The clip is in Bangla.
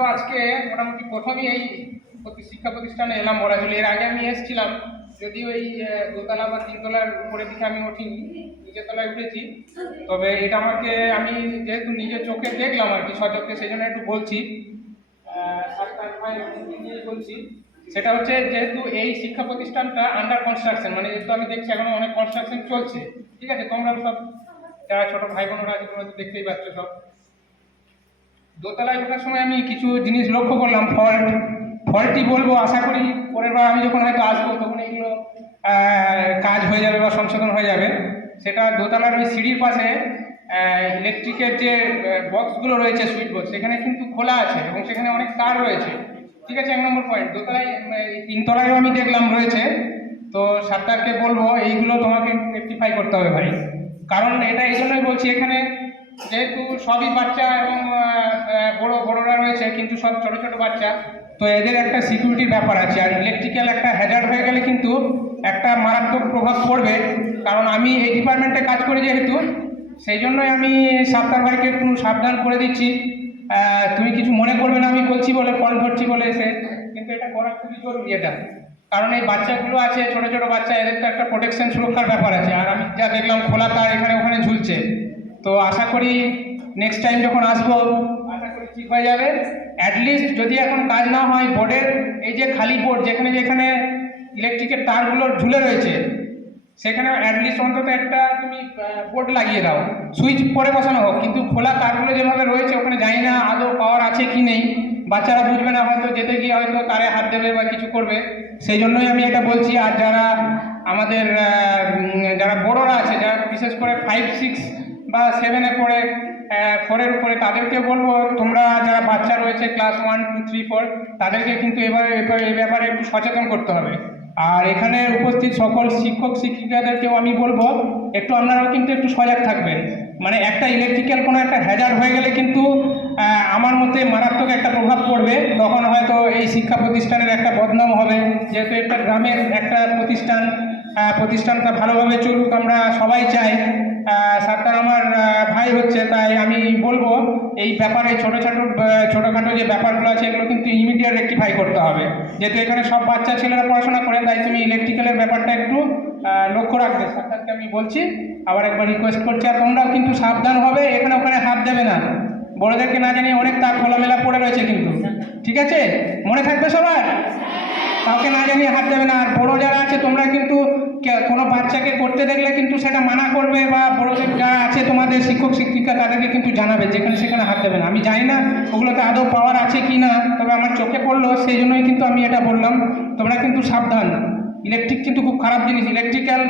তো আজকে মোটামুটি প্রথমেই এই শিক্ষা প্রতিষ্ঠানে এলাম বলা চলে। এর আগে আমি এসেছিলাম, যদিও এই দোতলা বা তিনতলার উপরের দিকে আমি উঠিনি, নিচের তলায় উঠেছি। তবে এটা আমাকে আমি যেহেতু নিজের চোখে দেখলাম আর কি সচক্ষে, সেই জন্য একটু বলছি। বলছি সেটা হচ্ছে, যেহেতু এই শিক্ষা প্রতিষ্ঠানটা আন্ডার কনস্ট্রাকশন, মানে যেহেতু আমি দেখছি এখনো অনেক কনস্ট্রাকশন চলছে। ঠিক আছে, তোমরা সব যারা ছোট ভাই বোনেরা আছে তোমরা তো দেখতেই পাচ্ছ সব। দোতলায় ওঠার সময় আমি কিছু জিনিস লক্ষ্য করলাম, ফলটি বলবো, আশা করি পরের বার আমি যখন হয়তো আসবো তখন এগুলো কাজ হয়ে যাবে বা সংশোধন হয়ে যাবে। সেটা দোতলার ওই সিঁড়ির পাশে ইলেকট্রিকের যে বক্সগুলো রয়েছে, সুইচ বক্স, সেখানে কিন্তু খোলা আছে এবং সেখানে অনেক তার রয়েছে। ঠিক আছে, 1 নম্বর পয়েন্ট। দোতলায় তিনতলায়ও আমি দেখলাম রয়েছে। তো সাত্তারকে বলবো এইগুলো তোমাকে রেকটিফাই করতে হবে ভাই। কারণ এটা এই জন্যই বলছি, এখানে যেহেতু সবই বাচ্চা এবং বড়রা রয়েছে, কিন্তু সব ছোট ছোট বাচ্চা, তো এদের একটা সিকিউরিটির ব্যাপার আছে। আর ইলেকট্রিক্যাল একটা হ্যাজার্ড হয়ে গেলে কিন্তু একটা মারাত্মক প্রভাব পড়বে। কারণ আমি এই ডিপার্টমেন্টে কাজ করি যেহেতু, সেই জন্যই আমি সাত্তার ভাইকে একটু সাবধান করে দিচ্ছি। তুমি কিছু মনে করবে না আমি বলছি বলে, ফল ধরছি বলে এসে, কিন্তু এটা করা খুবই জরুরি এটা। কারণ এই বাচ্চাগুলো আছে, ছোট ছোট বাচ্চা, এদের তো একটা প্রোটেকশন সুরক্ষার ব্যাপার আছে। আর আমি যা দেখলাম খোলা তার এখানে ওখানে ঝুলছে। তো আশা করি নেক্সট টাইম যখন আসবো আশা করি ঠিক হয়ে যাবে। অ্যাটলিস্ট যদি এখন কাজ না হয়, বোর্ডের এই যে খালি বোর্ড যেখানে যেখানে ইলেকট্রিকের তারগুলো ঝুলে রয়েছে, সেখানে অ্যাটলিস্ট অন্তত একটা তুমি বোর্ড লাগিয়ে দাও, সুইচ পরে বসানো হোক। কিন্তু খোলা তারগুলো যেভাবে রয়েছে ওখানে জানি না আদৌ পাওয়ার আছে কি নেই। বাচ্চারা বুঝবে না, হয়তো যেতে গিয়ে হয়তো তারে হাত দেবে বা কিছু করবে। সেই জন্যই আমি এটা বলছি। আর যারা আমাদের যারা বড়রা আছে, যারা বিশেষ করে 5, 6 বা 7-এ পড়ে, 4-এর উপরে, তাদেরকে বলবো তোমরা যারা বাচ্চা রয়েছে ক্লাস 1, 2, 3, 4, তাদেরকে কিন্তু এই ব্যাপারে একটু সচেতন করতে হবে। আর এখানে উপস্থিত সকল শিক্ষক শিক্ষিকাদেরকেও আমি বলবো একটু আপনারাও কিন্তু একটু সজাগ থাকবেন। মানে একটা ইলেকট্রিক্যাল কোনো একটা হ্যাজার্ড হয়ে গেলে কিন্তু আমার মতে মারাত্মক একটা প্রভাব পড়বে। তখন হয়তো এই শিক্ষা প্রতিষ্ঠানের একটা বদনাম হবে। যেহেতু একটা গ্রামের একটা প্রতিষ্ঠানটা ভালোভাবে চলুক আমরা সবাই চাই। সাত্তার আমার ভাই হচ্ছে, তাই আমি বলবো এই ব্যাপারে ছোটোখাটো যে ব্যাপারগুলো আছে এগুলো কিন্তু ইমিডিয়েট রেকটিফাই করতে হবে। যেহেতু এখানে সব বাচ্চা ছেলেরা পড়াশোনা করে, তাই তুমি ইলেকট্রিক্যালের ব্যাপারটা একটু লক্ষ্য রাখবে। সাত্তারকে আমি বলছি, আবার একবার রিকোয়েস্ট করছি। আর তোমরাও কিন্তু সাবধান হবে, এখানে ওখানে হাত দেবে না। বড়োদেরকে না জানিয়ে অনেক তার খোলামেলা পড়ে রয়েছে কিন্তু। ঠিক আছে, মনে থাকবে সবার, কাউকে না জানিয়ে হাত দেবে না। আর বড়ো যারা আছে তোমরা কিন্তু কোনো বাচ্চাকে করতে দেখলে কিন্তু সেটা মানা করবে, বা বড়োদের যারা আছে তোমাদের শিক্ষক শিক্ষিকা তাদেরকে কিন্তু জানাবে, যেখানে সেখানে হাত দেবে না। আমি জানি না ওগুলোতে আদৌ পাওয়ার আছে কি না, তবে আমার চোখে পড়লো সেই জন্যই কিন্তু আমি এটা বললাম। তোমরা কিন্তু সাবধান, ইলেকট্রিক কিন্তু খুব খারাপ জিনিস। ইলেকট্রিক্যাল